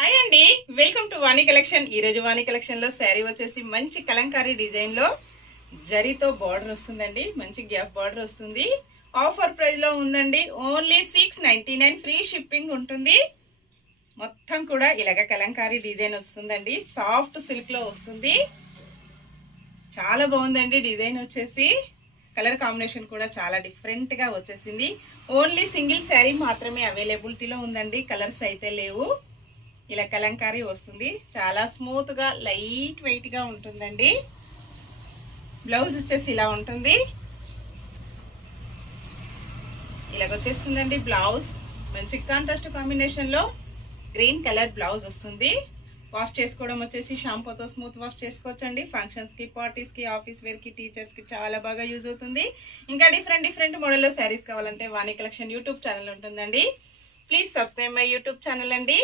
Hi అండి, welcome to Vani collection. ఈరోజు వాణి కలెక్షన్లో శారీ వచ్చేసి మంచి కలంకారీ డిజైన్లో జరీతో బార్డర్ వస్తుందండి. మంచి గ్యాప్ బార్డర్ వస్తుంది. ఆఫర్ ప్రైస్లో ఉందండి. ఓన్లీ 699 ఫ్రీ షిప్పింగ్ ఉంటుంది. మొత్తం కూడా ఇలాగ కలంకారీ డిజైన్ వస్తుందండి. సాఫ్ట్ సిల్క్లో వస్తుంది. చాలా బాగుందండి డిజైన్ వచ్చేసి. కలర్ కాంబినేషన్ కూడా చాలా డిఫరెంట్గా వచ్చేసింది. ఓన్లీ సింగిల్ శారీ మాత్రమే అవైలబిలిటీలో ఉందండి. కలర్స్ అయితే లేవు. ఇలా కలంకారీ వస్తుంది. చాలా స్మూత్ గా లైట్ వెయిట్ గా ఉంటుందండి. బ్లౌజ్ వచ్చేసి ఇలా ఉంటుంది. ఇలాగొచ్చేస్తుందండి బ్లౌజ్. మంచి కాంట్రాస్ట్ కాంబినేషన్ లో గ్రీన్ కలర్ బ్లౌజ్ వస్తుంది. వాష్ చేసుకోవడం వచ్చేసి షాంపూతో స్మూత్ వాష్ చేసుకోవచ్చండి. ఫంక్షన్స్ కి, పార్టీస్ కి, ఆఫీస్ వేర్ కి, టీచర్స్ కి చాలా బాగా యూజ్ అవుతుంది. ఇంకా డిఫరెంట్ మోడల్ లో శారీస్ కావాలంటే వాణి కలెక్షన్ యూట్యూబ్ ఛానల్ ఉంటుందండి. Please subscribe my YouTube channel అండి.